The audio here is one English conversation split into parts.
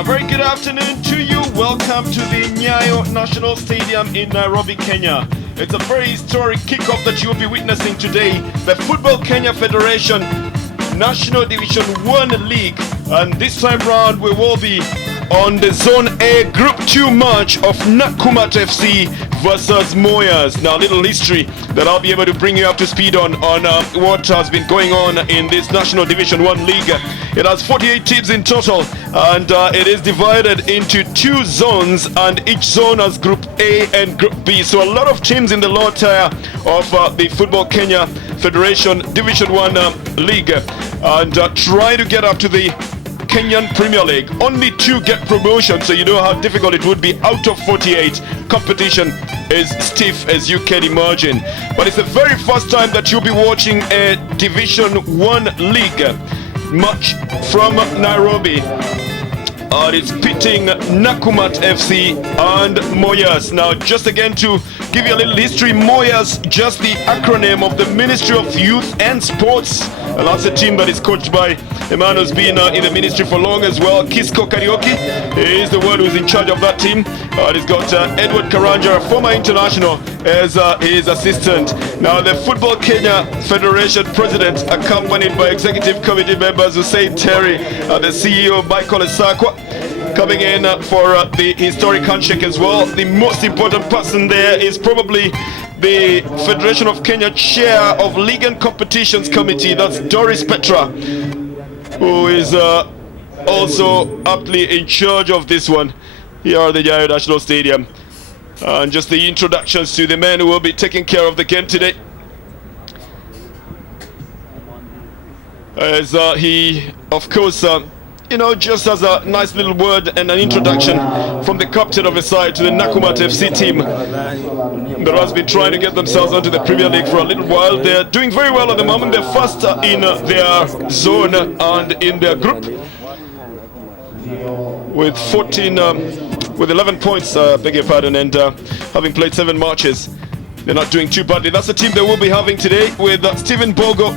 a very good afternoon to you. Welcome to the Nyayo National Stadium in Nairobi, Kenya. It's a very historic kickoff that you'll be witnessing today. The Football Kenya Federation National Division 1 League. And this time round we will be on the Zone A Group 2 match of Nakumatt FC versus Moyas. Now, a little history that I'll be able to bring you up to speed on what has been going on in this National Division 1 League. It has 48 teams in total, and it is divided into 2 zones, and each zone has Group A and Group B. So a lot of teams in the lower tier of the Football Kenya Federation Division 1 League, and try to get up to the Kenyan Premier League. Only 2 get promotion, so you know how difficult it would be out of 48. Competition is stiff, as you can imagine. But it's the very first time that you'll be watching a Division 1 League match from Nairobi. And it's pitting Nakumatt FC and Moyas. Now, just again to give you a little history, Moyas, just the acronym of the Ministry of Youth and Sports. And that's a team that is coached by a man who's been in the ministry for long as well. Kisco Karaoke is the one who's in charge of that team. He's got Edward Karanja, a former international, as his assistant. Now, the Football Kenya Federation president, accompanied by executive committee members Hussein Terry, the CEO Michael Esakwa, coming in for the historic handshake as well. The most important person there is probably the Federation of Kenya Chair of League and Competitions Committee. That's Doris Petra, who is also aptly in charge of this one here at the Nyayo National Stadium. And just the introductions to the men who will be taking care of the game today. As he, of course, just as a nice little word and an introduction from the captain of the side to the Nakumatt FC team that has been trying to get themselves onto the Premier League for a little while. They're doing very well at the moment. They're first in their zone and in their group with 11 points, beg your pardon, and having played 7 matches. They're not doing too badly. That's the team they will be having today with Stephen Bogo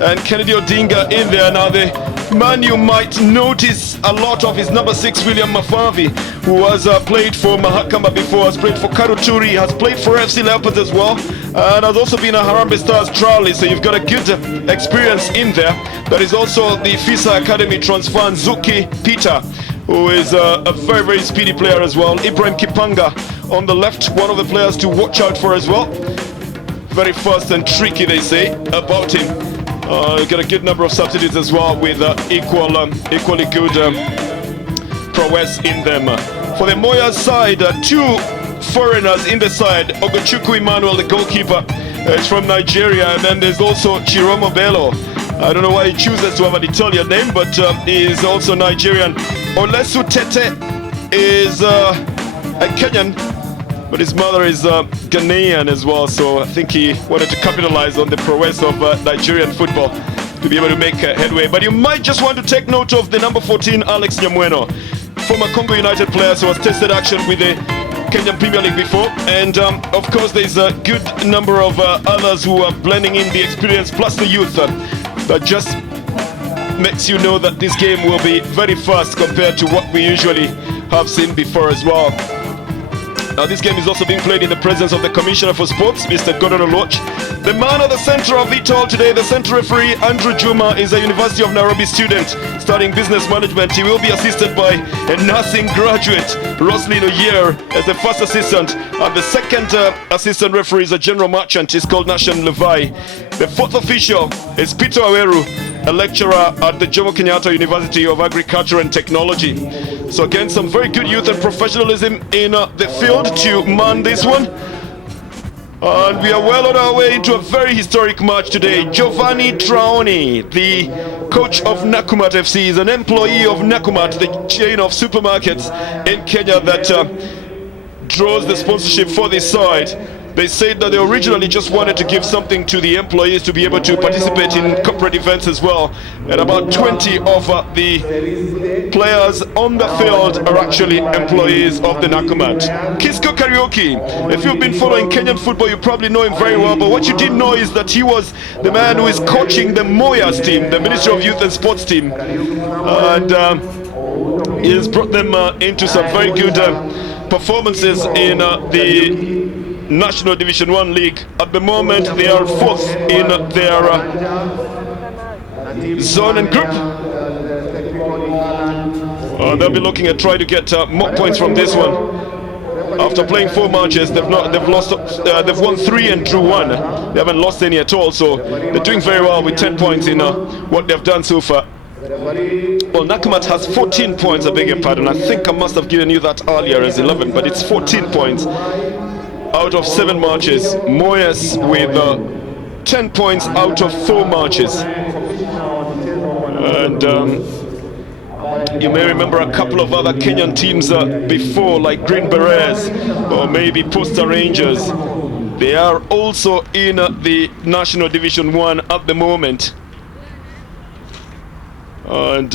and Kennedy Odinga in there. Now, the man you might notice a lot of is number 6, William Mafavi, who has played for Mahakama before, has played for Karuturi, has played for FC Leopards as well, and has also been a Harambee Stars trialist, so you've got a good experience in there. There is also the FISA Academy transfer, Nzuki Peter, who is a very, very speedy player as well. Ibrahim Kipanga on the left, one of the players to watch out for as well. Very fast and tricky, they say, about him. Got a good number of substitutes as well with equally good prowess in them. For the Moyas side, 2 foreigners in the side. Ogochukwu Emmanuel, the goalkeeper, is from Nigeria, and then there's also Chiromo Bello. I don't know why he chooses to have an Italian name, but he is also Nigerian. Olesu Tete is a Kenyan, but his mother is Ghanaian as well, so I think he wanted to capitalize on the prowess of Nigerian football to be able to make headway. But you might just want to take note of the number 14, Alex Nyamweno, former Congo United player who has tested action with the Kenyan Premier League before, and of course there's a good number of others who are blending in the experience plus the youth. That just makes you know that this game will be very fast compared to what we usually have seen before as well. Now, this game is also being played in the presence of the Commissioner for Sports, Mr. Gordon Oloch. The man at the center of it all today, the center referee, Andrew Juma, is a University of Nairobi student studying business management. He will be assisted by a nursing graduate, Roslyn Oyer, as the first assistant. And the second assistant referee is a general merchant. He's called Nation Levi. The fourth official is Peter Aweru, a lecturer at the Jomo Kenyatta University of Agriculture and Technology. So again, some very good youth and professionalism in the field to man this one. And we are well on our way into a very historic match today. Giovanni Traoni, the coach of Nakumatt FC, is an employee of Nakumatt, the chain of supermarkets in Kenya that draws the sponsorship for this side. They said that they originally just wanted to give something to the employees to be able to participate in corporate events as well. And about 20 of the players on the field are actually employees of the Nakumatt. Kisco Karaoke, if you've been following Kenyan football, you probably know him very well. But what you didn't know is that he was the man who is coaching the Moyas team, the Ministry of Youth and Sports team. And He has brought them into some very good performances in the National Division 1 League. At the moment, they are fourth in their zone and group. They'll be looking at trying to get more points from this one. After playing 4 matches, they've won 3 and drew 1. They haven't lost any at all, so they're doing very well with 10 points in what they've done so far. Well, Nakumat has 14 points, I beg your pardon. I think I must have given you that earlier as 11, but it's 14 points out of 7 matches. Moyas with 10 points out of 4 matches. And you may remember a couple of other Kenyan teams before, like Green Berets or maybe Posta Rangers. They are also in the National Division 1 at the moment. And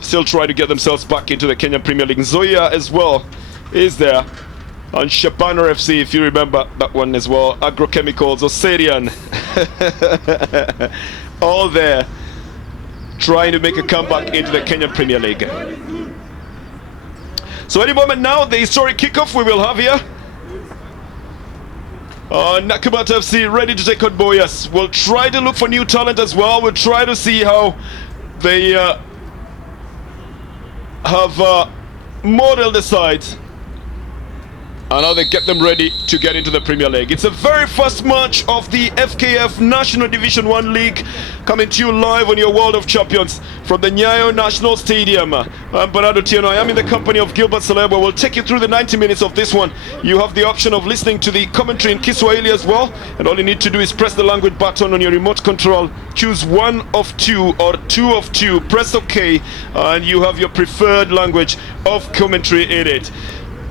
still try to get themselves back into the Kenyan Premier League. Nzoia as well is there. And Shabana FC, if you remember that one as well. Agrochemicals, Osirian. All there, trying to make a comeback into the Kenyan Premier League. So any moment now, the historic kickoff we will have here. Nakumat FC ready to take on Moyas. We'll try to look for new talent as well. We'll try to see how they have modeled the sides and how they get them ready to get into the Premier League. It's the very first match of the FKF National Division 1 League, coming to you live on your World of Champions from the Nyayo National Stadium. I'm Bernardo Tieno. I am in the company of Gilbert Celebo. We'll take you through the 90 minutes of this one. You have the option of listening to the commentary in Kiswahili as well, and all you need to do is press the language button on your remote control. Choose 1 of 2 or 2 of 2. Press OK, and you have your preferred language of commentary in it.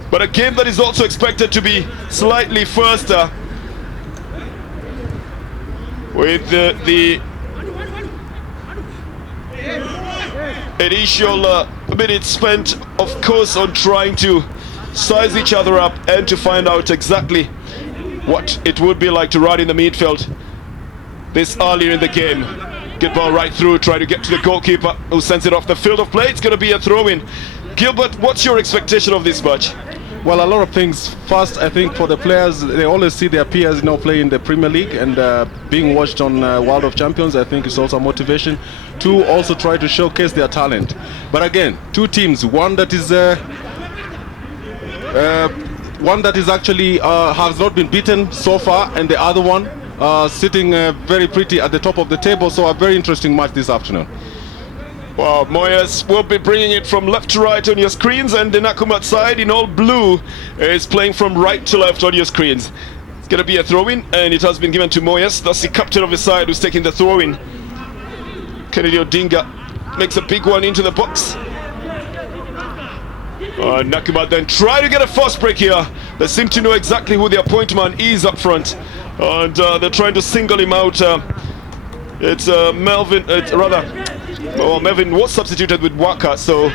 But a game that is also expected to be slightly faster, with the initial minutes spent, of course, on trying to size each other up and to find out exactly what it would be like to run in the midfield this earlier in the game. Good ball right through, try to get to the goalkeeper, who sends it off the field of play. It's going to be a throw-in. Gilbert, what's your expectation of this match? Well, a lot of things. First, I think for the players, they always see their peers play in the Premier League, and being watched on World of Champions, I think is also a motivation to also try to showcase their talent. But again, 2 teams, one that is actually has not been beaten so far, and the other one sitting very pretty at the top of the table. So a very interesting match this afternoon. Well, Moyas will be bringing it from left to right on your screens, and the Nakumat side in all blue is playing from right to left on your screens. It's going to be a throw-in, and it has been given to Moyas. That's the captain of the side who's taking the throw-in. Kennedy Odinga makes a big one into the box. Nakumat then try to get a fast break here. They seem to know exactly who their point man is up front, and they're trying to single him out. It's Melvin, Melvin was substituted with Waka, so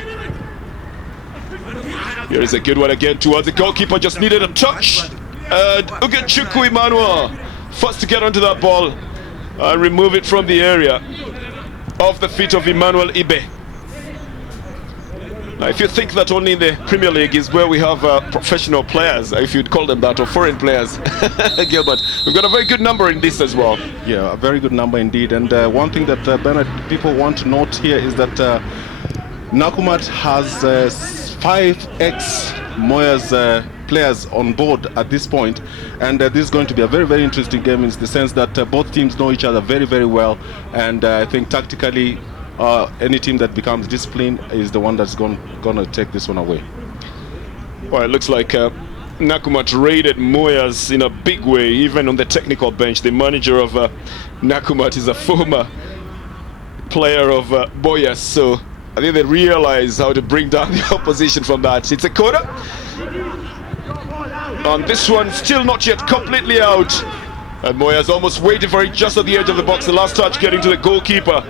here is a good one again towards the goalkeeper, just needed a touch. And Ugechuku Emmanuel first to get onto that ball and remove it from the area off the feet of Emmanuel Ibe. Now, if you think that only in the Premier League is where we have professional players, if you'd call them that, or foreign players, Gilbert, we've got a very good number in this as well. Yeah, a very good number indeed. And one thing that Bernard, people want to note here is that Nakumat has 5 ex-Moyas players on board at this point, and this is going to be a very, very interesting game in the sense that both teams know each other very, very well, and I think tactically any team that becomes disciplined is the one that's going to take this one away. Well, it looks like Nakumat raided Moyas in a big way, even on the technical bench. The manager of Nakumat is a former player of Moyas, so I think they realize how to bring down the opposition from that. It's a corner, and this one still not yet completely out, and Moyas almost waiting for it just at the edge of the box. The last touch getting to the goalkeeper,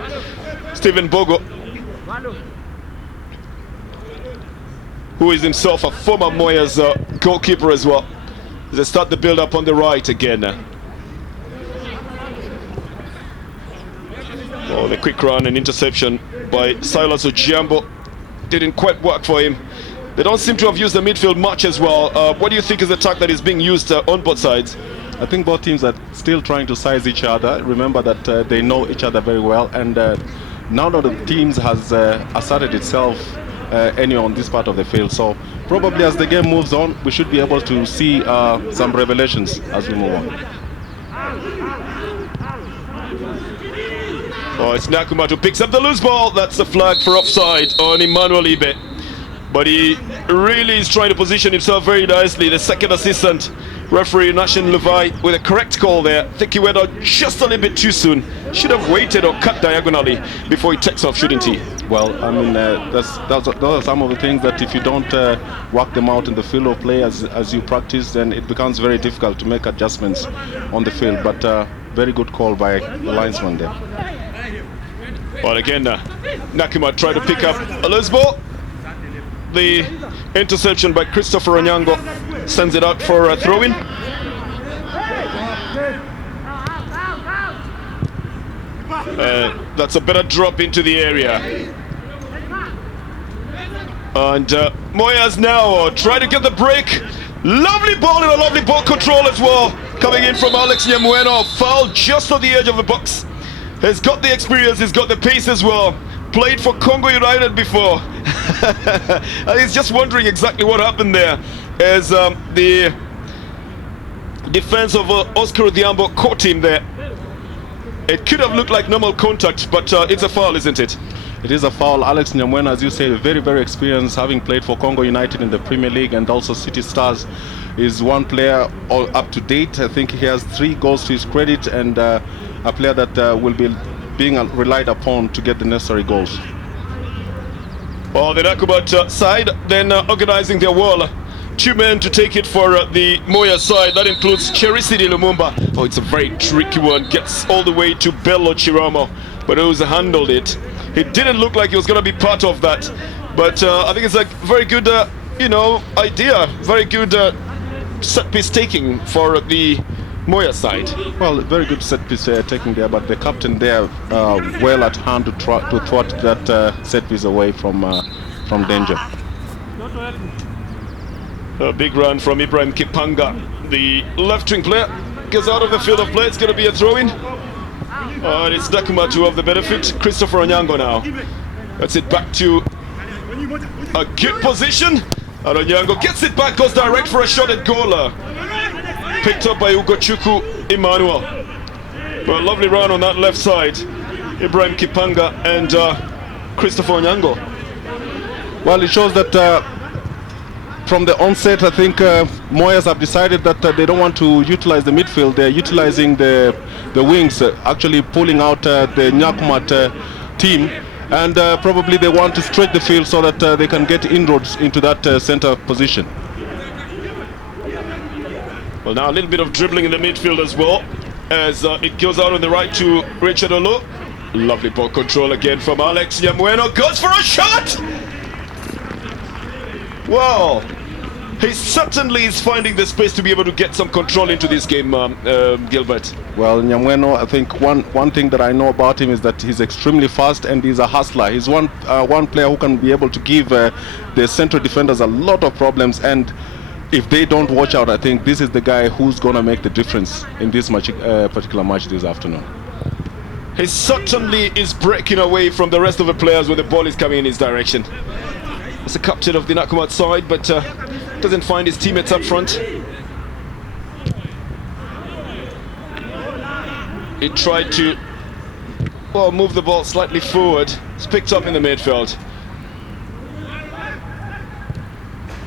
Stephen Bogo, who is himself a former Moyas goalkeeper as well. They start the build-up on the right again. Oh, the quick run and interception by Silas Ojiambo. didn't quite work for him. They don't seem to have used the midfield much as well. What do you think is the attack that is being used on both sides? I think both teams are still trying to size each other. Remember that they know each other very well, and none of the teams has asserted itself anywhere on this part of the field. So probably as the game moves on, we should be able to see some revelations as we move on. Oh, it's Nakumat who picks up the loose ball. That's the flag for offside on Emmanuel Ibe. But he really is trying to position himself very nicely. The second assistant referee, Nashin Levi, with a correct call there. I think he went out just a little bit too soon. Should have waited or cut diagonally before he takes off, shouldn't he? Well, I mean, those are some of the things that if you don't work them out in the field of play as you practice, then it becomes very difficult to make adjustments on the field. But very good call by the linesman there. Well, again, Nakuma tried to pick up a loose ball. The interception by Christopher Onyango sends it out for a throw-in. That's a better drop into the area. And Moyas now try to get the break. Lovely ball and a lovely ball control as well. Coming in from Alex Nyamueno. Foul just on the edge of the box. He's got the experience, he's got the pace as well. Played for Congo United before. And he's just wondering exactly what happened there as the defense of Oscar Odhiambo caught him there. It could have looked like normal contact, but it's a foul, isn't it? It is a foul. Alex Nyamwena, as you say, very, very experienced, having played for Congo United in the Premier League and also City Stars, is one player all up to date. I think he has 3 goals to his credit, and a player that will be being relied upon to get the necessary goals. Well, the Nakumat side then organizing their wall. 2 men to take it for the Moya side. That includes Cherisidi Lumumba. Oh, it's a very tricky one. Gets all the way to Bello Chiramo, but who's handled it. It didn't look like he was going to be part of that. But I think it's a very good, idea. Very good set piece taking for the Moya side. Well, very good set piece taking there, but the captain there well at hand to thwart that set piece away from danger. A big run from Ibrahim Kipanga, the left wing player, gets out of the field of play. It's going to be a throw-in. And it's Nakuma to have the benefit. Christopher Onyango now. That's it back to a good position. And Onyango gets it back, goes direct for a shot at goal. Picked up by Ugochukwu Emmanuel. Well, lovely run on that left side. Ibrahim Kipanga and Christopher Onyango. Well, it shows that from the onset, I think Moyas have decided that they don't want to utilize the midfield. They're utilizing the wings, actually pulling out the Nyakumat team, and probably they want to stretch the field so that they can get inroads into that center position. Well, now a little bit of dribbling in the midfield as well, as it goes out on the right to Richard Olo. Lovely ball control again from Alex Nyamueno. Goes for a shot! Well, he certainly is finding the space to be able to get some control into this game, Gilbert. Well, Nyamweno, I think one thing that I know about him is that he's extremely fast and he's a hustler. He's one player who can be able to give the central defenders a lot of problems, and if they don't watch out, I think this is the guy who's going to make the difference in this particular match this afternoon. He certainly is breaking away from the rest of the players when the ball is coming in his direction. He's the captain of the Nakumat side, but doesn't find his teammates up front. He tried to move the ball slightly forward. It's picked up in the midfield.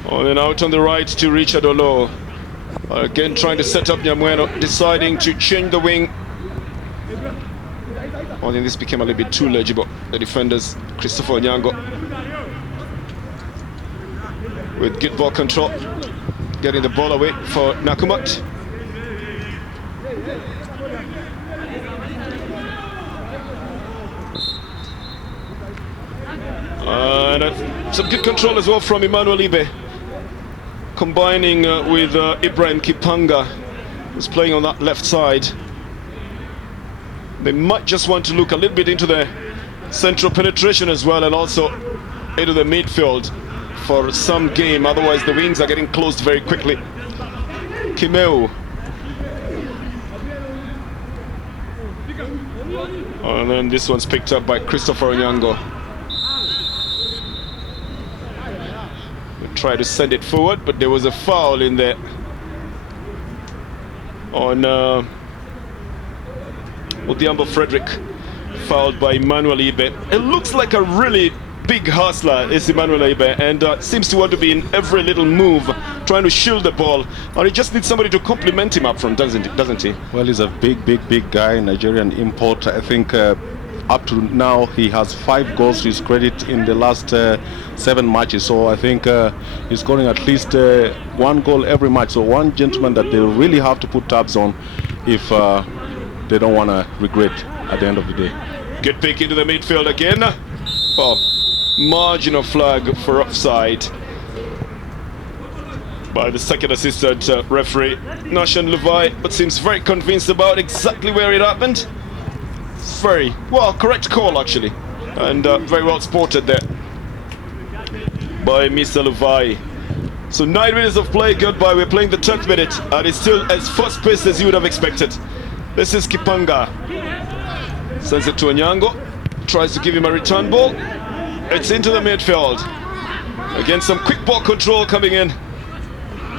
Then out on the right to Richard Olo. Again trying to set up Nyamweno, deciding to change the wing. Then this became a little bit too legible. The defenders, Christopher Onyango, with good ball control, getting the ball away for Nakumat. And some good control as well from Emmanuel Ibe, combining with Ibrahim Kipanga, who's playing on that left side. They might just want to look a little bit into the central penetration as well, and also into the midfield for some game. Otherwise, the wings are getting closed very quickly. Kimeu. And then this one's picked up by Christopher Onyango. We try to send it forward, but there was a foul in there on Odhiambo Frederick, fouled by Emmanuel Ibe. It looks like a really big hustler is Emmanuel Ibe, and seems to want to be in every little move, trying to shield the ball. And he just needs somebody to compliment him up front, doesn't he? Well, he's a big guy, Nigerian import. I think up to now he has 5 goals to his credit in the last 7 matches. So I think he's scoring at least 1 goal every match. So one gentleman that they really have to put tabs on if they don't want to regret at the end of the day. Good pick into the midfield again. Oh, marginal flag for offside by the second assistant referee, Nashan Levi, but seems very convinced about exactly where it happened. Very well, correct call actually, and very well spotted there by Mr. Levi. So 9 minutes of play, goodbye. We're playing the 10th minute, and it's still as fast-paced as you would have expected. This is Kipanga. Sends it to Onyango. Tries to give him a return ball. It's into the midfield. Again, some quick ball control coming in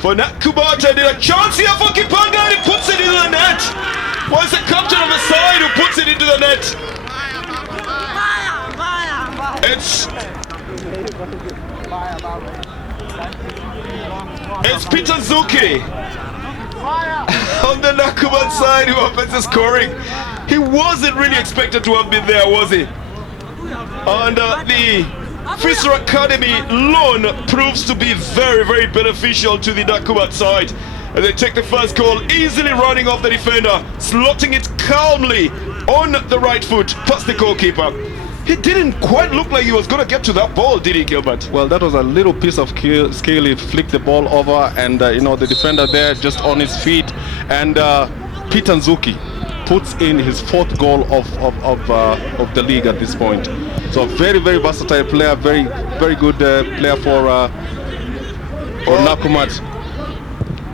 for Nakubata. Did a chance here for Kipanga, and he puts it into the net. Well, it's the captain on the side who puts it into the net. It's Peter Zuki on the Nakuman side who opens the scoring. He wasn't really expected to have been there, was he? And the Fisher Academy loan proves to be very beneficial to the Nakuman side. As they take the first goal, easily running off the defender, slotting it calmly on the right foot past the goalkeeper. He didn't quite look like he was going to get to that ball, did he, Gilbert? Well, that was a little piece of skill. He flicked the ball over, and you know, the defender there just on his feet. And Peter Nzuki puts in his 4th goal of the league at this point. So very versatile player, very good player for Nakumat.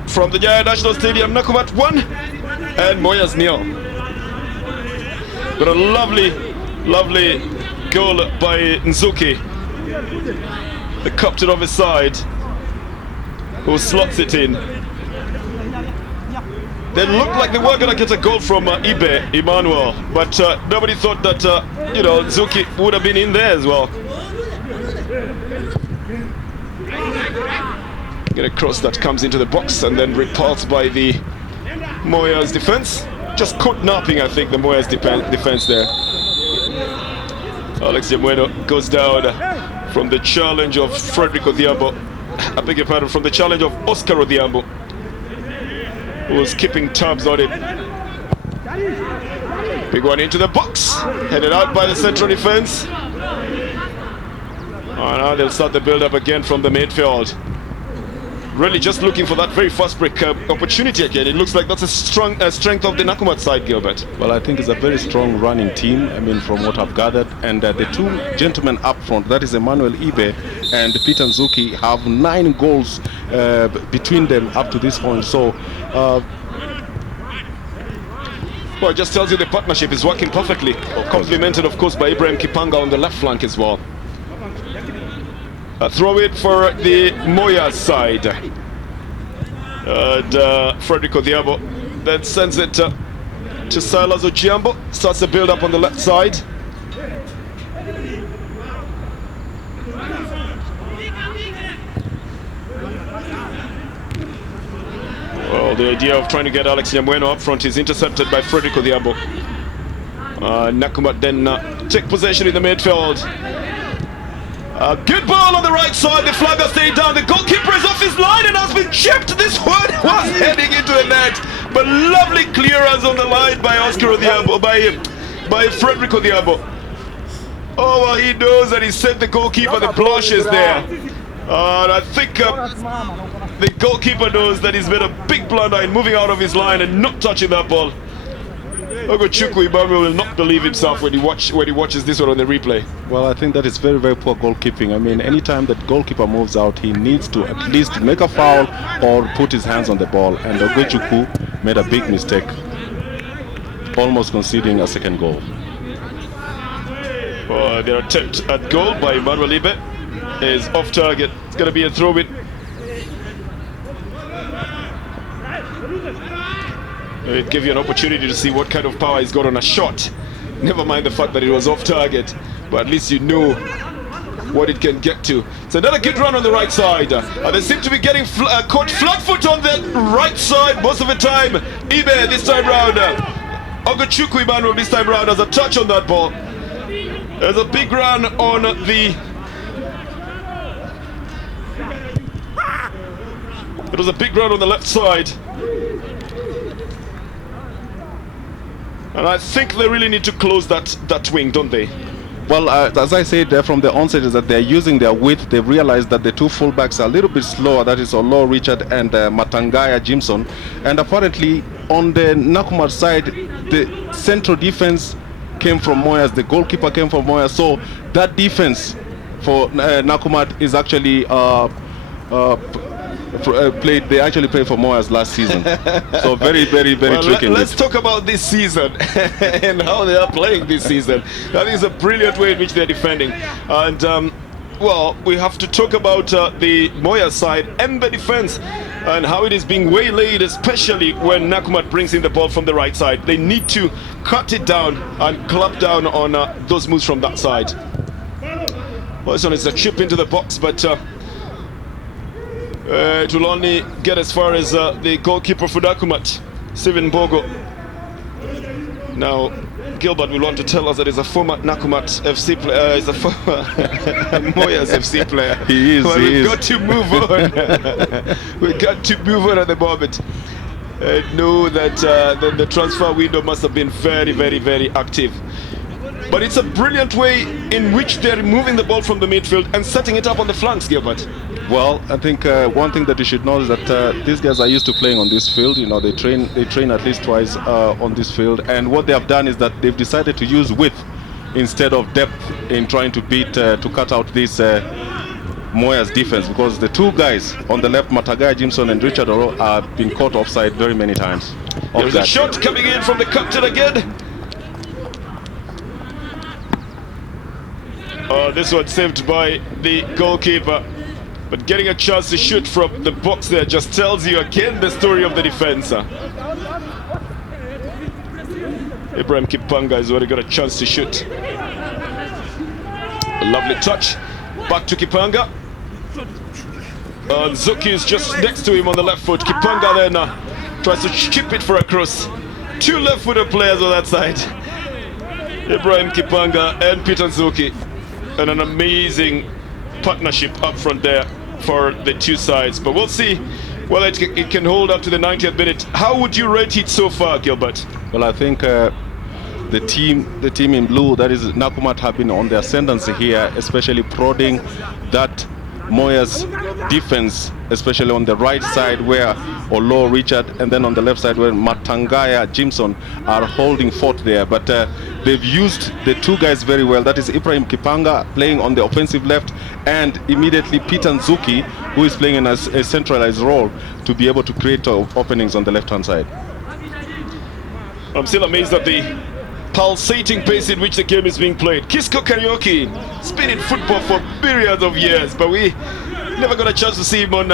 From the Jaya National Stadium, Nakumat 1 and Moyas 0. But a lovely goal by Nzuki, the captain of his side, who slots it in. They looked like they were going to get a goal from Ibe, Emmanuel, but nobody thought that, you know, Nzuki would have been in there as well. Get a cross that comes into the box and then repulsed by the Moyas defense. Just caught napping, I think, the Moyas defense there. Alex Jemueno goes down from the challenge of Frederick Odhiambo. I beg your pardon, from the challenge of Oscar Odhiambo, who was keeping tabs on it. Big one into the box, headed out by the central defense. Oh, now they'll start the build-up again from the midfield. Really just looking for that very fast break opportunity again. It looks like that's a strong strength of the Nakumat side, Gilbert. Well, I think it's a very strong running team, I mean, from what I've gathered. And the 2 gentlemen up front, that is Emmanuel Ibe and Peter Nzuki, have 9 goals between them up to this point. So, well, it just tells you the partnership is working perfectly. Complemented, of course, by Ibrahim Kipanga on the left flank as well. Throw it for the Moyas side. And Frederick Odhiambo then sends it to Silas Ojiambo. Starts the build up on the left side. Well, the idea of trying to get Alex Nyamueno up front is intercepted by Frederick Odhiambo. Nakumat then take possession in the midfield. Good ball on the right side. The flag has stayed down. The goalkeeper is off his line and has been chipped. This one was heading into the net, but lovely clearance on the line by Oscar Odhiambo, by Frederick Odhiambo. Oh, well, he knows that he sent the goalkeeper the blushes there. And I think the goalkeeper knows that he's made a big blunder in moving out of his line and not touching that ball. Ogochukwu Ibamwe will not believe himself when he watches this one on the replay. Well, I think that is very, very poor goalkeeping. I mean, anytime that goalkeeper moves out, he needs to at least make a foul or put his hands on the ball. And Ogochukwu made a big mistake, almost conceding a second goal. Their attempt at goal by Emmanuel Ibe is off target. It's going to be a throw-in. It gave you an opportunity to see what kind of power he's got on a shot. Never mind the fact that it was off target, but at least you know what it can get to. It's another good run on the right side. They seem to be getting caught flat foot on the right side most of the time. Ibe this time round. Ogochukwu Emmanuel this time round has a touch on that ball. There's a big run on the... It was a big run on the left side. And I think they really need to close that wing, don't they? Well, as I said from the onset, is that they're using their width. They've realized that the two fullbacks are a little bit slower. That is Olo Richard and Matangaya Jimson. And apparently, on the Nakumatt side, the central defense came from Moyas. The goalkeeper came from Moyas. So that defense for Nakumatt is actually they actually played for Moyas last season. So very, very, very tricky. Let's talk about this season and how they are playing this season. I think it's a brilliant way in which they're defending. And well, we have to talk about the Moyas side and the defense and how it is being waylaid, especially when Nakumatt brings in the ball from the right side. They need to cut it down and clamp down on those moves from that side. Well, this one is a chip into the box, but it will only get as far as the goalkeeper for Nakumatt, Stephen Bogo. Now, Gilbert will want to tell us that he's a former Nakumatt FC player, he's a former Moyas FC player. He is, well, we've got to move on. We've got to move on at the moment. Know that the transfer window must have been very, very, very active. But it's a brilliant way in which they're removing the ball from the midfield and setting it up on the flanks, Gilbert. Well, I think one thing that you should know is that these guys are used to playing on this field. You know, they train at least twice on this field, and what they have done is that they've decided to use width instead of depth in trying to cut out this Moyas defense, because the two guys on the left, Matagaya Jimson and Richard Oro, are being caught offside very many times. There's a shot coming in from the captain again. This one saved by the goalkeeper. But getting a chance to shoot from the box there just tells you again the story of the defense. Ibrahim Kipanga has already got a chance to shoot. A lovely touch. Back to Kipanga. Zuki is just next to him on the left foot. Kipanga then tries to chip it for a cross. Two left-footed players on that side. Ibrahim Kipanga and Peter Zuki. And an amazing partnership up front there for the two sides, but we'll see whether it can hold up to the 90th minute. How would you rate it so far, Gilbert? Well, I think the team in blue, that is Nakumatt, have been on the ascendancy here, especially prodding that Moyas defense, especially on the right side where Olo Richard, and then on the left side where Matangaya Jimson are holding fort there. But they've used the two guys very well. That is Ibrahim Kipanga playing on the offensive left, and immediately Peter Nzuki, who is playing in a centralized role to be able to create openings on the left-hand side. I'm still amazed at the pulsating pace in which the game is being played. Kisco Karaoke, it's been in football for myriads of years, but we never got a chance to see him on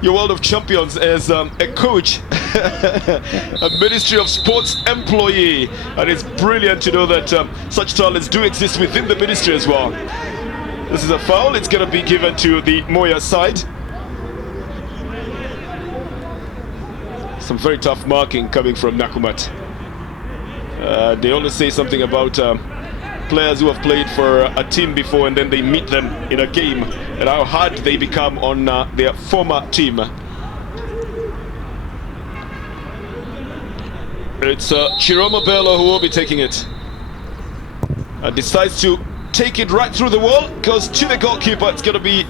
your World of Champions as a coach, a Ministry of Sports employee. And it's brilliant to know that such talents do exist within the ministry as well. This is a foul. It's going to be given to the Moyas side. Some very tough marking coming from Nakumatt. They always say something about players who have played for a team before and then they meet them in a game and how hard they become on their former team. It's Chiroma Bello who will be taking it and decides to take it right through the wall, goes to the goalkeeper. It's going to be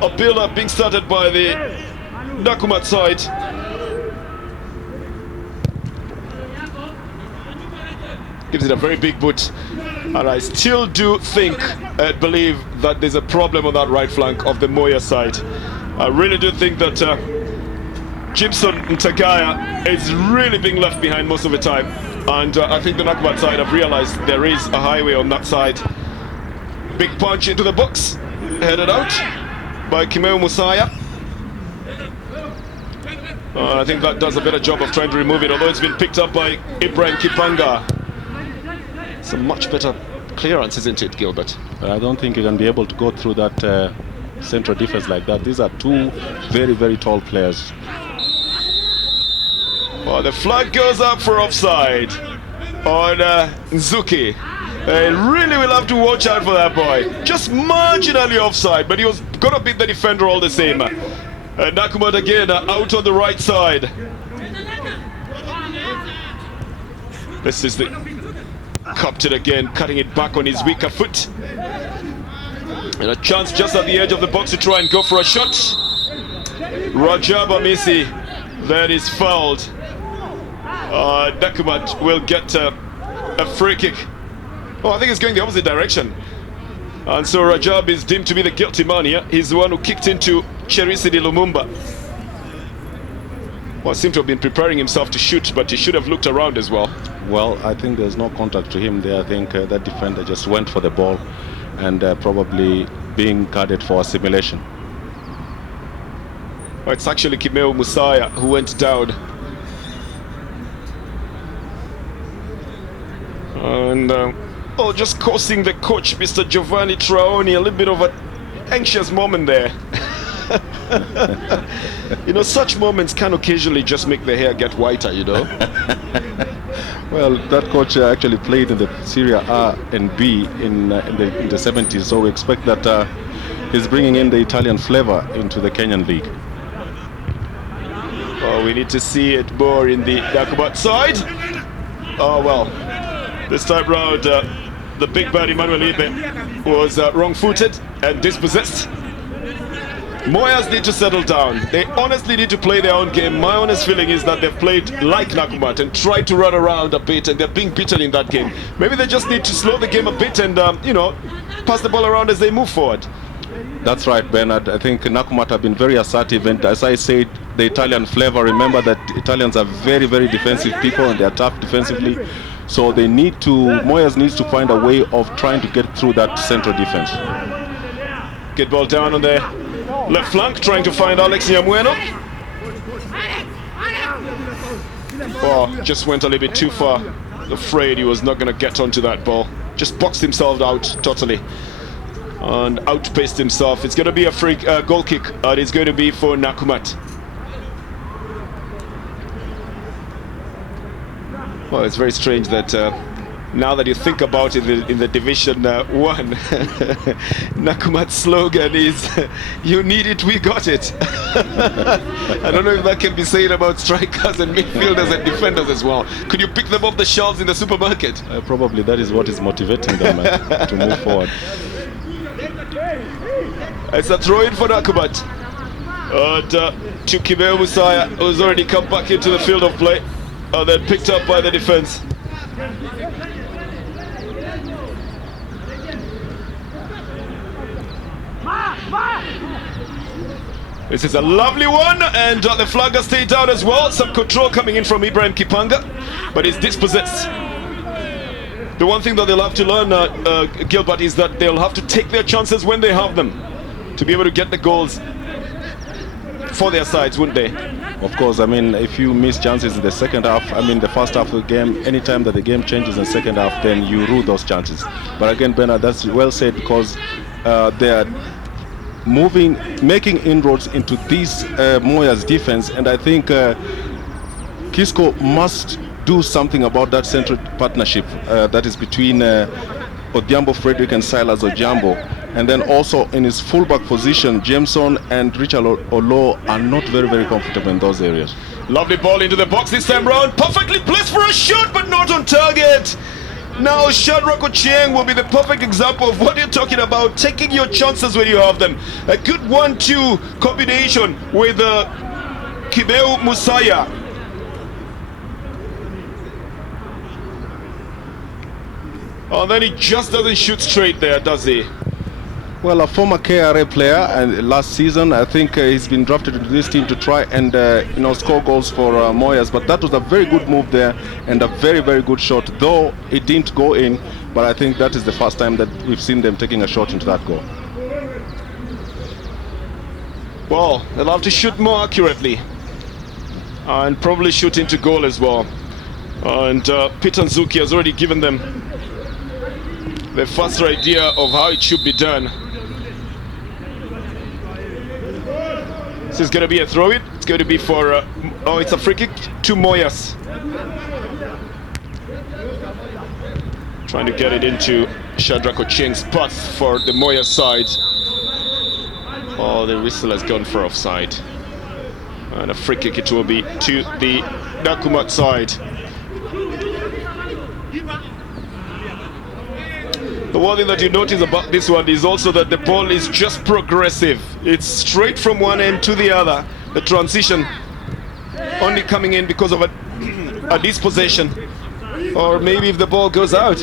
a build-up being started by the Nakumatt side. gives it a very big boot. And I still do think and believe that there's a problem on that right flank of the Moya side. I really do think that Gibson Ntagaya is really being left behind most of the time. And I think the Nakumatt side have realized there is a highway on that side. Big punch into the box, headed out by Kimeu Musaya. I think that does a better job of trying to remove it, although it's been picked up by Ibrahim Kipanga. It's a much better clearance, isn't it, Gilbert? I don't think you can be able to go through that central defense like that. These are two very, very tall players. Well, the flag goes up for offside on Nzuki. They really will have to watch out for that boy. Just marginally offside, but he was gonna beat the defender all the same. Nakumatt again out on the right side. This is the captain again, cutting it back on his weaker foot. And a chance just at the edge of the box to try and go for a shot. Rajab Amisi, that is fouled. Nakumatt will get a free kick. Oh, I think it's going the opposite direction. And so Rajab is deemed to be the guilty man here. He's the one who kicked into Cherisidi Lumumba. Well, seemed to have been preparing himself to shoot, but he should have looked around as well. Well, I think there's no contact to him there. I think that defender just went for the ball and probably being guarded for a simulation. Well, it's actually Kimeu Musaya who went down. And just causing the coach, Mr. Giovanni Traoni, a little bit of an anxious moment there. You know, such moments can occasionally just make the hair get whiter, you know. Well, that coach actually played in the Serie A and B in the 70s, so we expect that he's bringing in the Italian flavor into the Kenyan league. Oh, we need to see it more in the Nakumatt side. Oh, well, this time round, the big bad Emmanuel Ibe was wrong-footed and dispossessed. Moyas need to settle down. They honestly need to play their own game. My honest feeling is that they've played like Nakumatt and tried to run around a bit, and they're being beaten in that game. Maybe they just need to slow the game a bit and, you know, pass the ball around as they move forward. That's right, Bernard. I think Nakumatt have been very assertive, and as I said, the Italian flavor, remember that Italians are very, very defensive people and they're tough defensively. So they need to, Moyas needs to find a way of trying to get through that central defense. Get ball down on the left flank, trying to find Alex Nyamueno. Oh, just went a little bit too far. Afraid he was not going to get onto that ball. Just boxed himself out totally and outpaced himself. It's going to be a free goal kick, and it's going to be for Nakumatt. Well, it's very strange that now that you think about it in the Division 1, Nakumatt's slogan is, you need it, we got it. I don't know if that can be said about strikers and midfielders and defenders as well. Could you pick them off the shelves in the supermarket? Probably that is what is motivating them to move forward. It's a throw-in for Nakumatt. And to Kimeu Musaya, who's already come back into the field of play, and then picked up by the defense. This is a lovely one, and the flag has stayed down as well. Some control coming in from Ibrahim Kipanga, but he's dispossessed. The one thing that they'll have to learn, Gilbert, is that they'll have to take their chances when they have them to be able to get the goals for their sides, wouldn't they? Of course, I mean, if you miss chances in the second half, I mean, the first half of the game, anytime that the game changes in the second half, then you rule those chances. But again, Bernard, that's well said, because they are making inroads into this Moyas defense, and I think Kisco must do something about that central partnership that is between Odhiambo Frederick and Silas Ojambo. And then also in his fullback position, Jameson and Richard Olo are not very, very comfortable in those areas. Lovely ball into the box this time round. Perfectly placed for a shot, but not on target. Now Shadrach Ochieng will be the perfect example of what you're talking about, taking your chances when you have them. A good 1-2 combination with Kimeu Musaya. Oh, then he just doesn't shoot straight there, does he? Well, a former KRA player, and last season I think he's been drafted into this team to try and score goals for Moyas. But that was a very good move there and a very, very good shot. Though it didn't go in, but I think that is the first time that we've seen them taking a shot into that goal. Well, they'll have to shoot more accurately and probably shoot into goal as well. And Peter Nzuki has already given them the first idea of how it should be done. This is going to be a throw-in. It's going to be for... oh, it's a free kick to Moyas. Trying to get it into Shadrach Ochieng's path for the Moyas side. Oh, the whistle has gone for offside. And a free kick it will be to the Nakumatt side. The one thing that you notice about this one is also that the ball is just progressive. It's straight from one end to the other. The transition only coming in because of a dispossession. Or maybe if the ball goes out.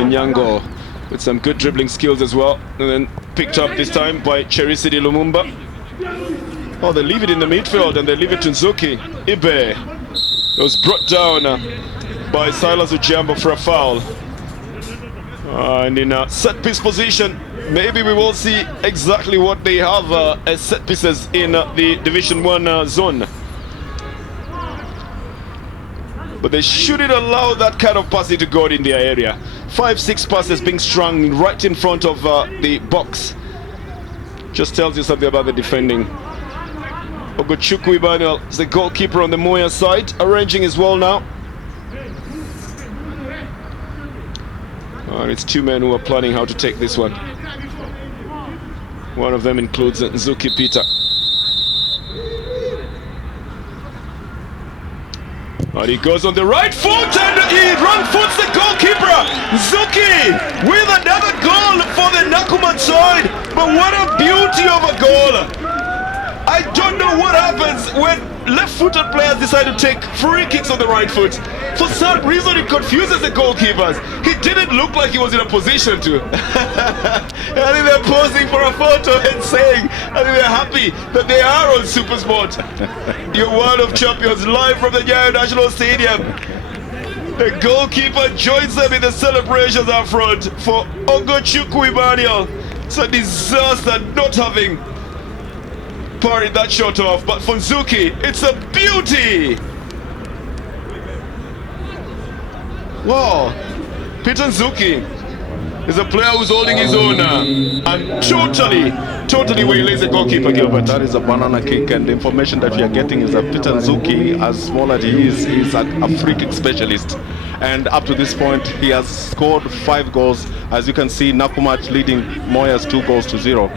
Nyango with some good dribbling skills as well. And then picked up this time by Cherisidi Lumumba. Oh, they leave it in the midfield and they leave it to Nzuki. Ibe. It was brought down by Silas Ujambo for a foul. And in a set-piece position, maybe we will see exactly what they have as set-pieces in the Division 1 zone. But they shouldn't allow that kind of passing to go in their area. 5-6 passes being strung right in front of the box. Just tells you something about the defending. Ogochukwu Emmanuel is the goalkeeper on the Moya side, arranging as well now. And it's two men who are planning how to take this one. One of them includes Nzuki Peter. And he goes on the right foot and he wrong foots the goalkeeper. Nzuki with another goal for the Nakumatt side. But what a beauty of a goal. I don't know what happens when left-footed players decide to take free kicks on the right foot. For some reason it confuses the goalkeepers. He didn't look like he was in a position to. I think they're posing for a photo and saying, I think they're happy that they are on SuperSport. Your World of Champions live from the Nyayo National Stadium. The goalkeeper joins them in the celebrations up front for Ogochukwu Emmanuel. It's a disaster not having parried that shot off, but for Nzuki, it's a beauty! Wow, Peter Nzuki is a player who's holding his own and totally waylays the goalkeeper, Gilbert. That is a banana kick, and the information that we are getting is that Peter Nzuki, as small as he is a free kick specialist. And up to this point, he has scored 5 goals. As you can see, Nakumatt leading Moyas 2-0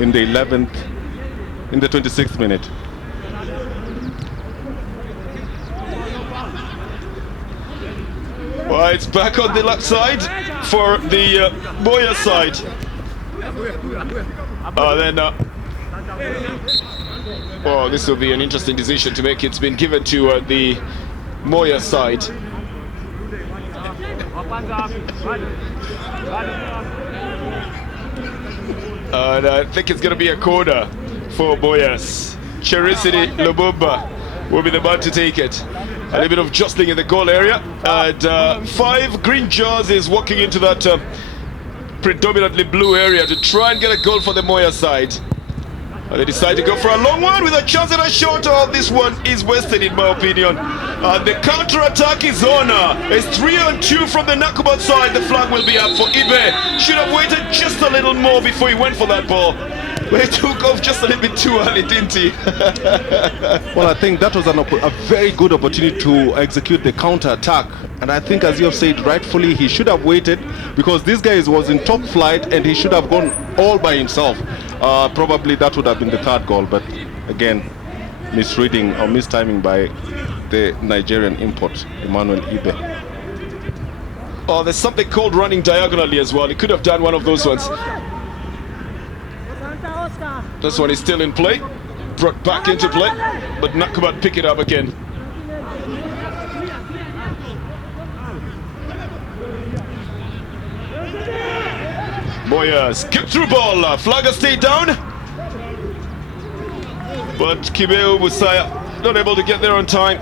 in the 26th minute. Well, it's back on the left side for the Moya side. Oh, this will be an interesting decision to make. It's been given to the Moya side. And I think it's going to be a corner for Moyas. Cherisidi Lumumba will be the man to take it. A little bit of jostling in the goal area, and 5 green jerseys walking into that predominantly blue area to try and get a goal for the Moya side. They decide to go for a long one with a chance at a shot. Oh, this one is wasted in my opinion. The counter-attack is on. It's 3-2 from the Nakumatt side. The flag will be up for Ibe. Should have waited just a little more before he went for that ball. But he took off just a little bit too early, didn't he? Well, I think that was a very good opportunity to execute the counter-attack. And I think, as you have said rightfully, he should have waited, because this guy was in top flight and he should have gone all by himself. Probably that would have been the 3rd goal, but again, misreading or mistiming by the Nigerian import, Emmanuel Ibe. Oh, there's something called running diagonally as well. He could have done one of those ones. This one is still in play, brought back into play, but Nakumatt pick it up again. Moyas, get through ball, Flagger stayed down. But Kibeo Musaya not able to get there on time.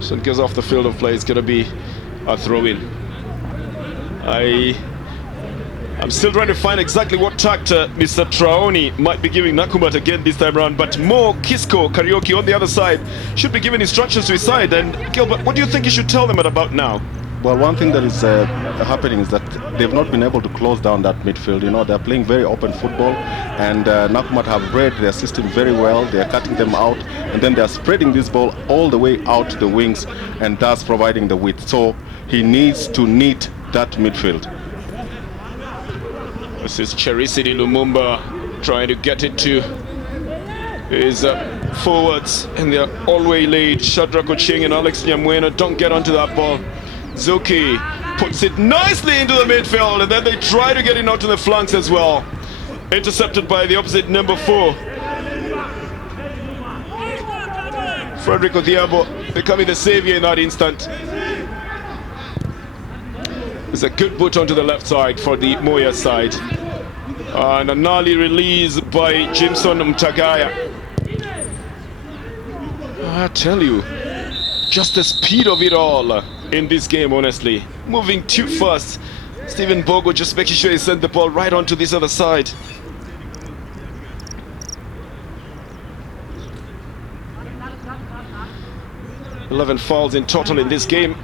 So it goes off the field of play. It's going to be a throw-in. I'm still trying to find exactly what tact Mr. Traoni might be giving Nakumat again this time around, but Mo Kisco Karaoke on the other side should be giving instructions to his side. And Gilbert, what do you think you should tell them about now? Well, one thing that is happening is that they've not been able to close down that midfield. You know, they're playing very open football, and Nakumat have read their system very well. They're cutting them out, and then they're spreading this ball all the way out to the wings, and thus providing the width. So he needs to knit that midfield. This is Cherisidi Lumumba trying to get it to his forwards, and they're all way late. Shadrach Ocheng and Alex Nyamwena don't get onto that ball. Zuki puts it nicely into the midfield, and then they try to get it out to the flanks as well. Intercepted by the opposite number 4. Frederick Odhiambo becoming the savior in that instant. It's a good put onto the left side for the Moya side. And a gnarly release by Jimson Mtagaya. I tell you, just the speed of it all in this game, honestly. Moving too fast. Stephen Bogo just making sure he sent the ball right onto this other side. $11 fouls in total in this game.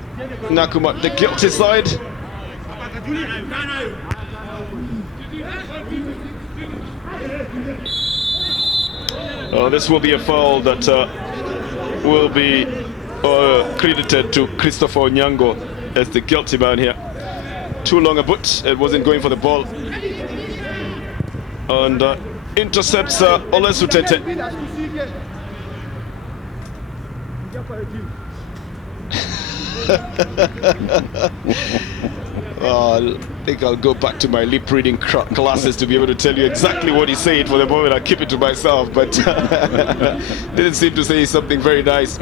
Nakumat, the guilty side. Oh, this will be a foul that will be credited to Christopher Onyango as the guilty man here. Too long a boot, it wasn't going for the ball. And intercepts Ole Sutete. I think I'll go back to my lip reading classes to be able to tell you exactly what he said. For the moment I keep it to myself, but didn't seem to say something very nice.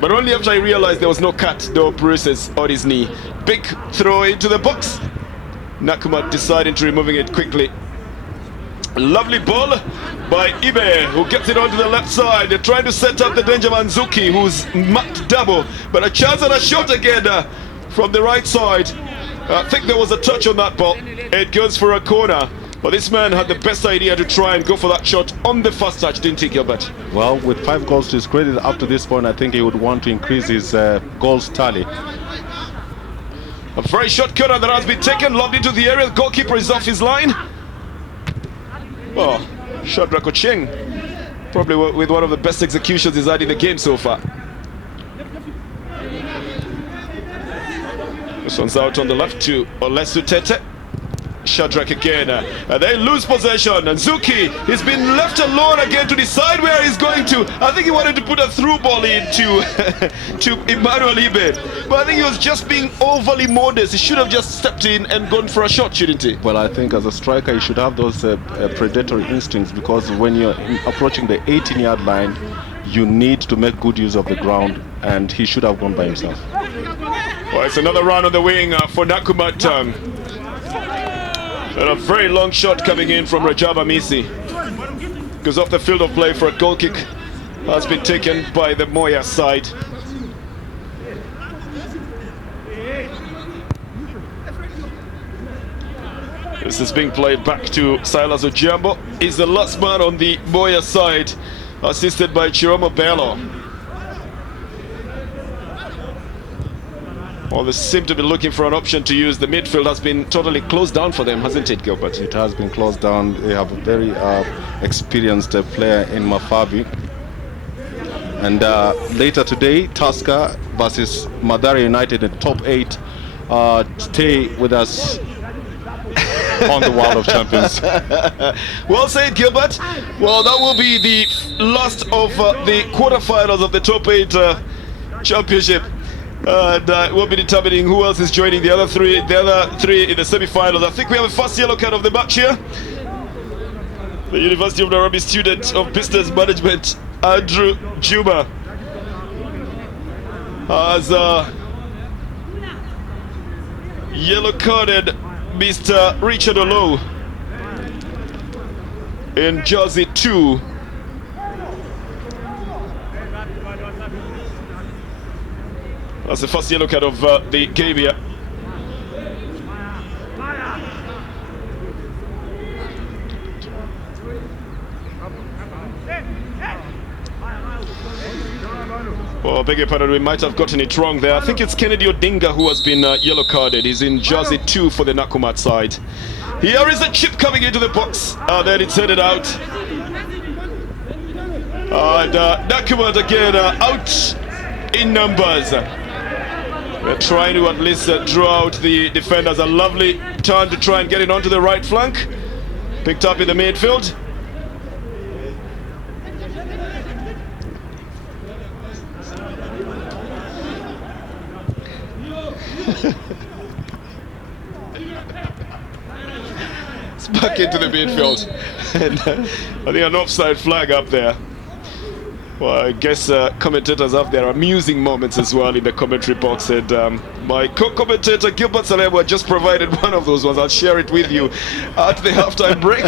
But only after I realized there was no cut, no bruises on his knee. Big throw into the box. Nakumat deciding to removing it quickly. Lovely ball by Ibe, who gets it onto the left side. They're trying to set up the danger man Zuki, who's marked double, but a chance and a shot again from the right side. I think there was a touch on that ball. It goes for a corner, but this man had the best idea to try and go for that shot on the first touch, didn't he, Gilbert? Well, with 5 goals to his credit up to this point, I think he would want to increase his goals tally. A very short corner that has been taken, lobbed into the area. The goalkeeper is off his line. Oh, Shadrach Ocheng, probably with one of the best executions he's had in the game so far. This one's out on the left to Ole Sutete. Shadrach again, and they lose possession, and Zuki has been left alone again to decide where he's going to. I think he wanted to put a through ball into to Emmanuel Ibe, but I think he was just being overly modest. He should have just stepped in and gone for a shot, shouldn't he? Well, I think as a striker you should have those predatory instincts, because when you're approaching the 18-yard line you need to make good use of the ground, and he should have gone by himself. Well, it's another run on the wing for Nakumat. And a very long shot coming in from Rajaba Misi. Goes off the field of play for a goal kick. Has been taken by the Moya side. This is being played back to Silas Ojambo. He's the last man on the Moya side, assisted by Chiromo Bello. Well, they seem to be looking for an option to use. The midfield has been totally closed down for them, hasn't it, Gilbert? It has been closed down. They have a very experienced player in Mafabi. And later today, Tusker versus Madara United in the top 8. Stay with us on the World of Champions. Well said, Gilbert. Well, that will be the last of the quarterfinals of the top 8 championship. And we'll be determining who else is joining the other three in the semi-finals. I think we have a first yellow card of the match here. The University of Nairobi student of business management, Andrew Juma. has yellow carded Mr. Richard Olo in jersey 2. That's the first yellow card of the game here. Oh, beg your pardon, we might have gotten it wrong there. I think it's Kennedy Odinga who has been yellow carded. He's in jersey 2 for the Nakumatt side. Here is a chip coming into the box. Then it's headed out. And Nakumatt again out in numbers. They're trying to at least draw out the defenders. A lovely turn to try and get it onto the right flank. Picked up in the midfield. It's back into the midfield. And I think an offside flag up there. Well, I guess commentators have their amusing moments as well in the commentary box, and my co-commentator Gilbert Salebo just provided one of those ones. I'll share it with you at the halftime break.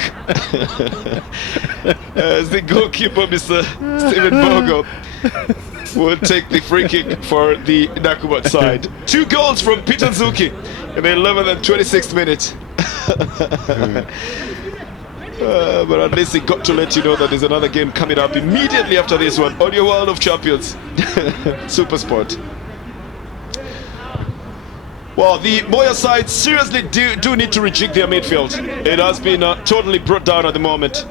As the goalkeeper, Mr. Stephen Bogo, will take the free kick for the Nakumatt side. 2 goals from Peter Nzuki in the 11th and 26th minute. But at least he got to let you know that there's another game coming up immediately after this one on your World of Champions Super Sport. Well, the Moyas side seriously do need to rejig their midfield. It has been totally brought down at the moment,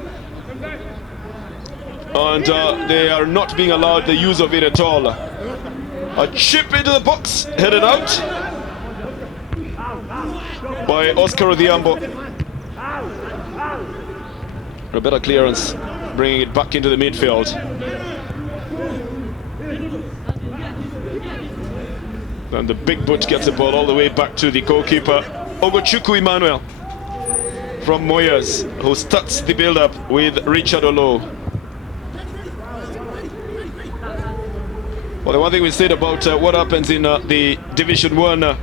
and they are not being allowed the use of it at all. A chip into the box, headed out by Oscar Odhiambo. A better clearance, bringing it back into the midfield. And the big boot gets the ball all the way back to the goalkeeper, Ogochukwu Emmanuel from Moyas, who starts the build-up with Richard Olo. Well, the one thing we said about what happens in the Division 1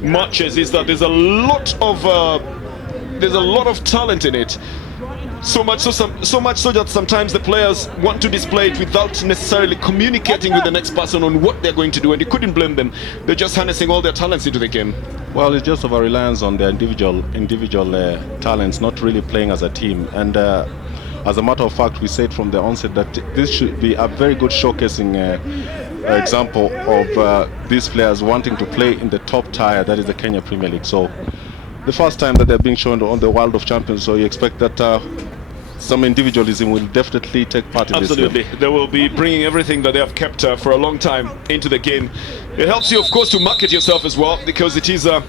matches is that there's a lot of talent in it. So much so that sometimes the players want to display it without necessarily communicating with the next person on what they're going to do, and you couldn't blame them. They're just harnessing all their talents into the game. Well, it's just over reliance on their individual talents, not really playing as a team. And as a matter of fact, we said from the onset that this should be a very good showcasing example of these players wanting to play in the top tier, that is the Kenya Premier League. So the first time that they're being shown on the World of Champions, so you expect that some individualism will definitely take part in this. Absolutely. They will be bringing everything that they have kept for a long time into the game. It helps you, of course, to market yourself as well, because it is a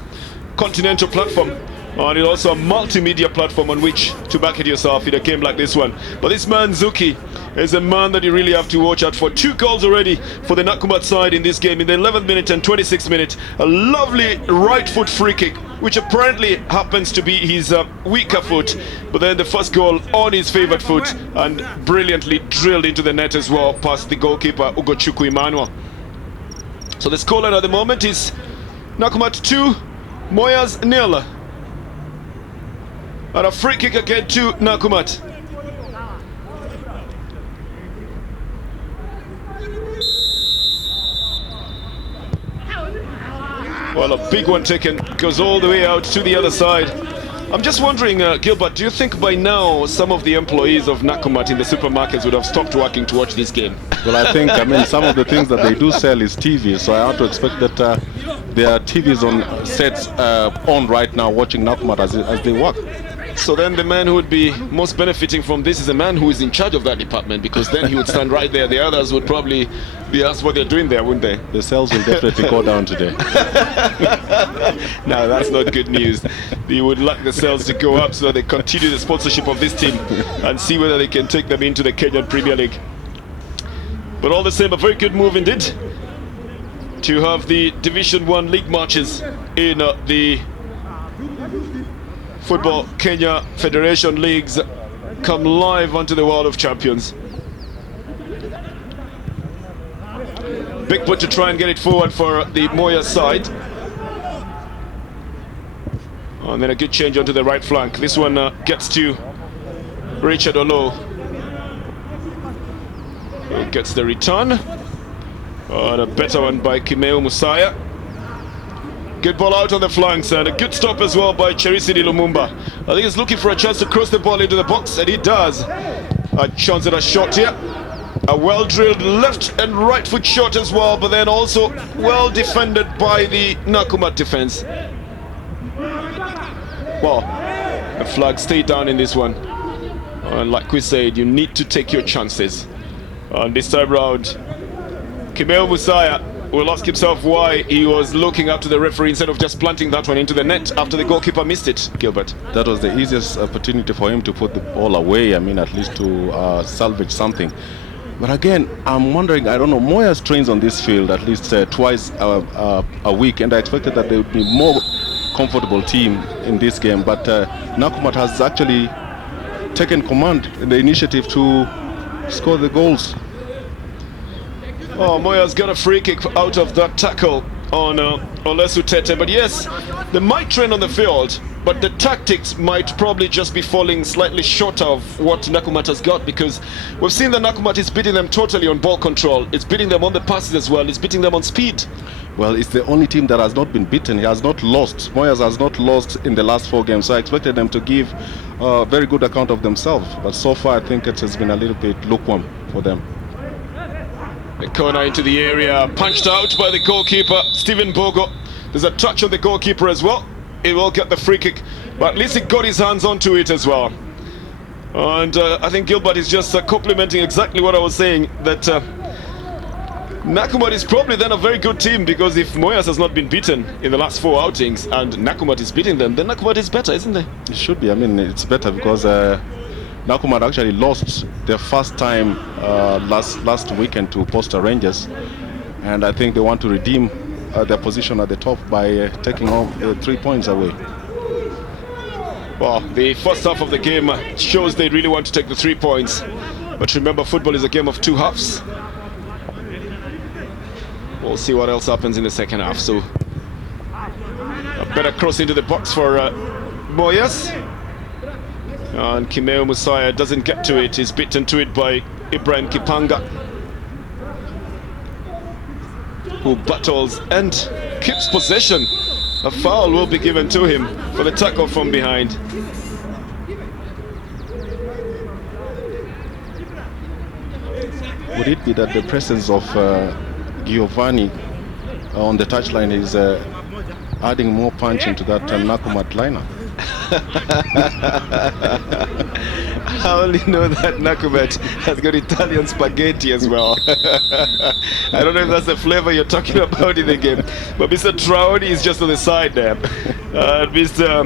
continental platform, and it's also a multimedia platform on which to market yourself in a game like this one. But this man Nzuki is a man that you really have to watch out for. 2 goals already for the Nakumatt side in this game in the 11th minute and 26th minute. A lovely right foot free kick, which apparently happens to be his weaker foot, but then the first goal on his favorite foot, and brilliantly drilled into the net as well past the goalkeeper Ugochukwu Emmanuel. So the scoreline at the moment is Nakumatt 2, Moyas 0. And a free kick again to Nakumatt. Well, a big one taken, goes all the way out to the other side. I'm just wondering, Gilbert, do you think by now some of the employees of Nakumatt in the supermarkets would have stopped working to watch this game? Well, I mean, some of the things that they do sell is TVs, so I have to expect that there are TVs on sets on right now watching Nakumatt as they work. So then the man who would be most benefiting from this is a man who is in charge of that department, because then he would stand right there. The others would probably be asked what they're doing there, wouldn't they? The sales will definitely go down today. No, that's not good news. You would like the sales to go up so that they continue the sponsorship of this team and see whether they can take them into the Kenyan Premier League. But all the same, a very good move indeed to have the Division 1 league matches in the Football Kenya Federation Leagues come live onto the World of Champions. Big put to try and get it forward for the Moyas side. And then a good change onto the right flank. This one gets to Richard Olo. Who gets the return. And a better one by Kimeo Musaya. Good ball out on the flanks and a good stop as well by Cherisidi Lumumba. I think he's looking for a chance to cross the ball into the box, and he does. A chance at a shot here. A well-drilled left and right foot shot as well, but then also well defended by the Nakumatt defense. Well, the flag stayed down in this one. And like we said, you need to take your chances. And this time round, Kimeo Musaya will ask himself why he was looking up to the referee instead of just planting that one into the net after the goalkeeper missed it, Gilbert. That was the easiest opportunity for him to put the ball away, I mean, at least to salvage something. But again, I'm wondering, I don't know, Moyas trains on this field at least twice a week, and I expected that they would be more comfortable team in this game, but Nakumatt has actually taken command in the initiative to score the goals. Oh, Moyas got a free kick out of that tackle on Olesu Tete. But yes, they might train on the field, but the tactics might probably just be falling slightly short of what Nakumatt has got, because we've seen that Nakumatt is beating them totally on ball control. It's beating them on the passes as well. It's beating them on speed. Well, it's the only team that has not been beaten. He has not lost. Moyas has not lost in the last 4 games, so I expected them to give a very good account of themselves. But so far, I think it has been a little bit lukewarm for them. The corner into the area, punched out by the goalkeeper, Stephen Bogo. There's a touch on the goalkeeper as well. He will get the free kick, but at least he got his hands onto it as well. And I think Gilbert is just complimenting exactly what I was saying, that Nakumatt is probably then a very good team, because if Moyas has not been beaten in the last 4 outings and Nakumatt is beating them, then Nakumatt is better, isn't it? It should be. I mean, it's better because Nakumatt actually lost their first time last weekend to Posta Rangers, and I think they want to redeem their position at the top by taking off 3 points away. Well, the first half of the game shows they really want to take the 3 points, but remember, football is a game of 2 halves. We'll see what else happens in the second half. So a better cross into the box for Moyas. And Kimeo Musaya doesn't get to it. He's beaten to it by Ibrahim Kipanga, who battles and keeps possession. A foul will be given to him for the tackle from behind. Would it be that the presence of Giovanni on the touchline is adding more punch into that Nakumatt lineup? I only know that Nakumatt has got Italian spaghetti as well. I don't know if that's the flavor you're talking about in the game, but Mr. Traoré is just on the side there. Mr.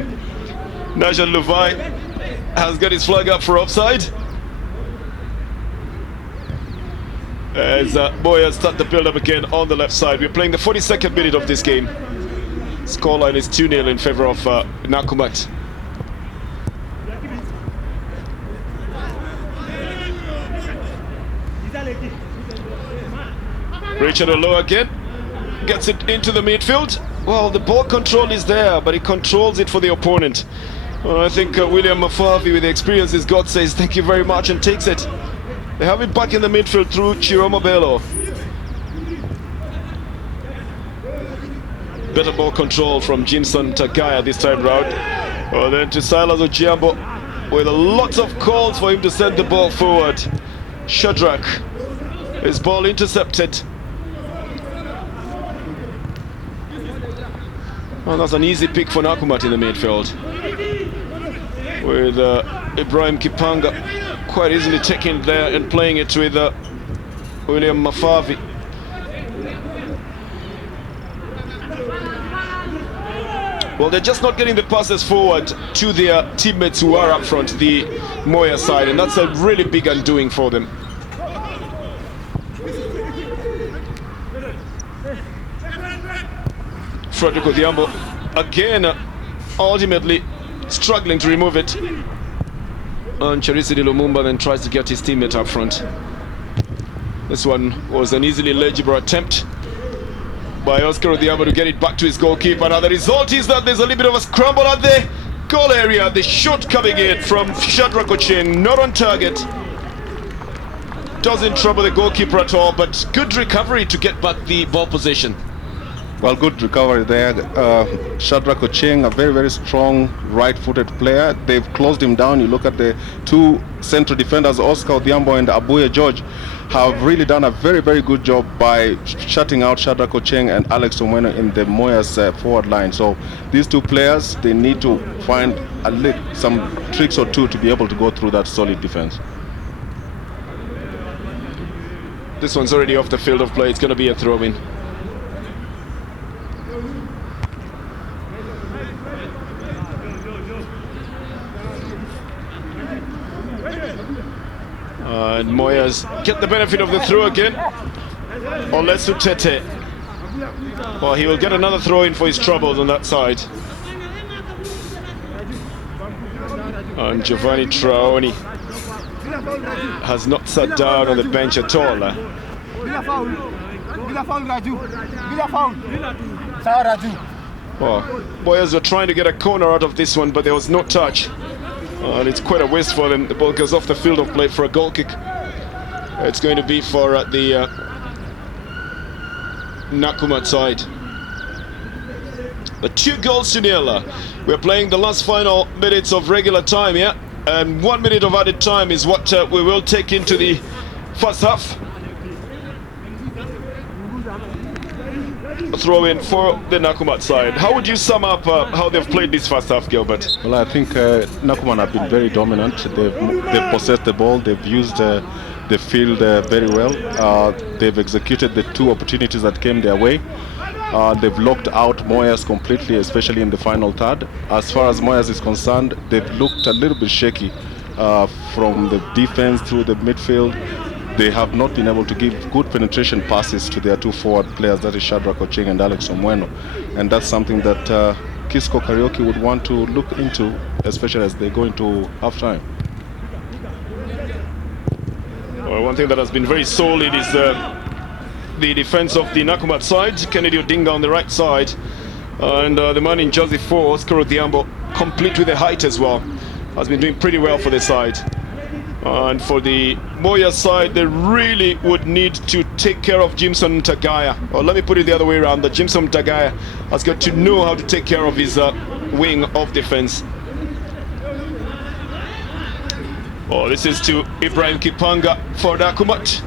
Najan Luvai has got his flag up for offside. As Moyas start the build-up again on the left side. We're playing the 42nd minute of this game. Scoreline is 2-0 in favor of Nakumatt. Richard Olo again gets it into the midfield. Well, the ball control is there, but he controls it for the opponent. Well, I think William Mafavi, with the experience he's got, says thank you very much and takes it. They have it back in the midfield through Chiromo Bello. Better ball control from Jimson Takaya this time round. Well, then to Silas Ojiambo with a lot of calls for him to send the ball forward. Shadrach, his ball intercepted. Well, that's an easy pick for Nakumatt in the midfield, with Ibrahim Kipanga quite easily taking it there and playing it with William Mafavi. Well, they're just not getting the passes forward to their teammates who are up front, the Moya side, and that's a really big undoing for them. Frederick Odhiambo again ultimately struggling to remove it, and Cherisidi Lumumba then tries to get his teammate up front. This one was an easily legible attempt by Oscar Odhiambo to get it back to his goalkeeper. Now the result is that there's a little bit of a scramble at the goal area. The shot coming in from Shadrach Ocheng, not on target. Doesn't trouble the goalkeeper at all, but good recovery to get back the ball position. Well, good recovery there. Shadrach Ocheng, a very, very strong right-footed player. They've closed him down. You look at the two central defenders, Oscar Odhiambo and Abuya George, have really done a very, very good job by shutting out Shadrach Ocheng and Alex Omweno in the Moyas forward line. So these two players, they need to find some tricks or two to be able to go through that solid defense. This one's already off the field of play. It's going to be a throw-in. And Moyas get the benefit of the throw again. Olesu Tete. Well, he will get another throw in for his troubles on that side. And Giovanni Traoni has not sat down on the bench at all. Well, Moyas were trying to get a corner out of this one, but there was no touch. And it's quite a waste for them. The ball goes off the field of play for a goal kick. It's going to be for the Nakumatt side. But 2-0. We're playing the last final minutes of regular time here. And 1 minute of added time is what we will take into the first half. A throw in for the Nakumatt side. How would you sum up how they've played this first half, Gilbert? Well, I think Nakumatt have been very dominant. They've possessed the ball. They've used the field very well. They've executed the two opportunities that came their way. They've locked out Moyas completely, especially in the final third. As far as Moyas is concerned, they've looked a little bit shaky from the defense through the midfield. They have not been able to give good penetration passes to their two forward players, that is Shadrach Ocheng and Alex Omweno. And that's something that Kisco Karaoke would want to look into, especially as they go into half-time. Well, one thing that has been very solid is the defense of the Nakumatt side. Kennedy Odinga on the right side. And the man in jersey 4, Oscar Odhiambo, complete with the height as well. Has been doing pretty well for the side. And for the Moyas side, they really would need to take care of Jimson Tagaya. Or let me put it the other way around, that Jimson Tagaya has got to know how to take care of his wing of defense. Oh, this is to Ibrahim Kipanga for Nakumatt.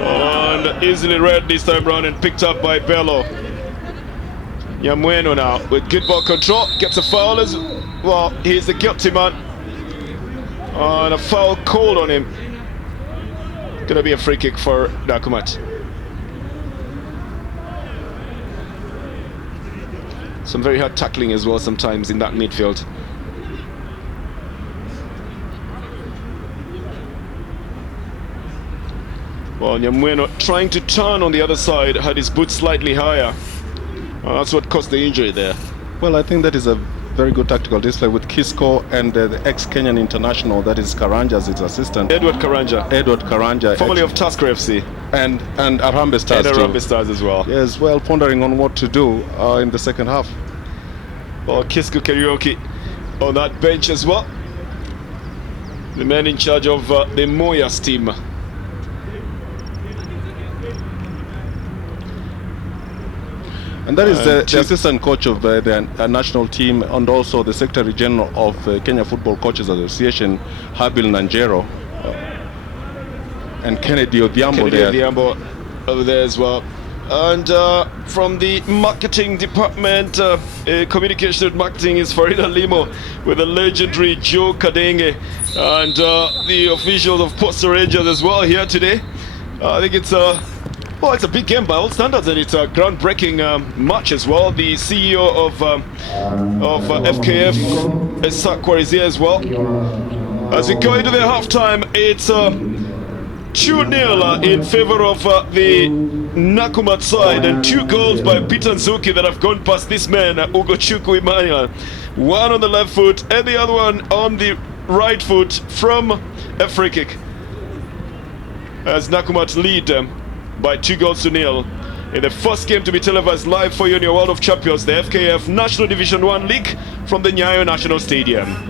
And easily read this time round and picked up by Bello. Nyamweno now with good ball control, gets a foul as well. He's the guilty man. And a foul called on him. Gonna be a free kick for Nakumatt. Some very hard tackling as well sometimes in that midfield. Well, Nyamweno trying to turn on the other side, had his boot slightly higher. That's what caused the injury there. Well, I think that is a very good tactical display with Kisco and the ex-Kenyan international, that is Karanja, as his assistant. Edward Karanja. Formerly of Tusker FC. And Harambee Stars and Harambee Stars as well. Yes, well, pondering on what to do in the second half. Well, Kisco Karaoke on that bench as well. The man in charge of the Moyas team. And that is the assistant coach of the national team and also the Secretary General of Kenya Football Coaches Association, Habil Nanjero, and Kennedy Odhiambo over there as well. And from the marketing department, communication and marketing is Farida Limo with the legendary Joe Kadenge and the officials of Poster Rangers as well here today. I think it's it's a big game by all standards, and it's a groundbreaking match as well. The CEO of FKF, Sakwa, is here as well. As we go into the halftime, it's 2-0 in favor of the Nakumatt side, and 2 goals by Peter Nzuki that have gone past this man, Ugochukwu Emmanuel. One on the left foot and the other one on the right foot from a free kick. As Nakumatt lead by 2-0. in the first game to be televised live for you in your World of Champions, the FKF National Division 1 League from the Nyayo National Stadium.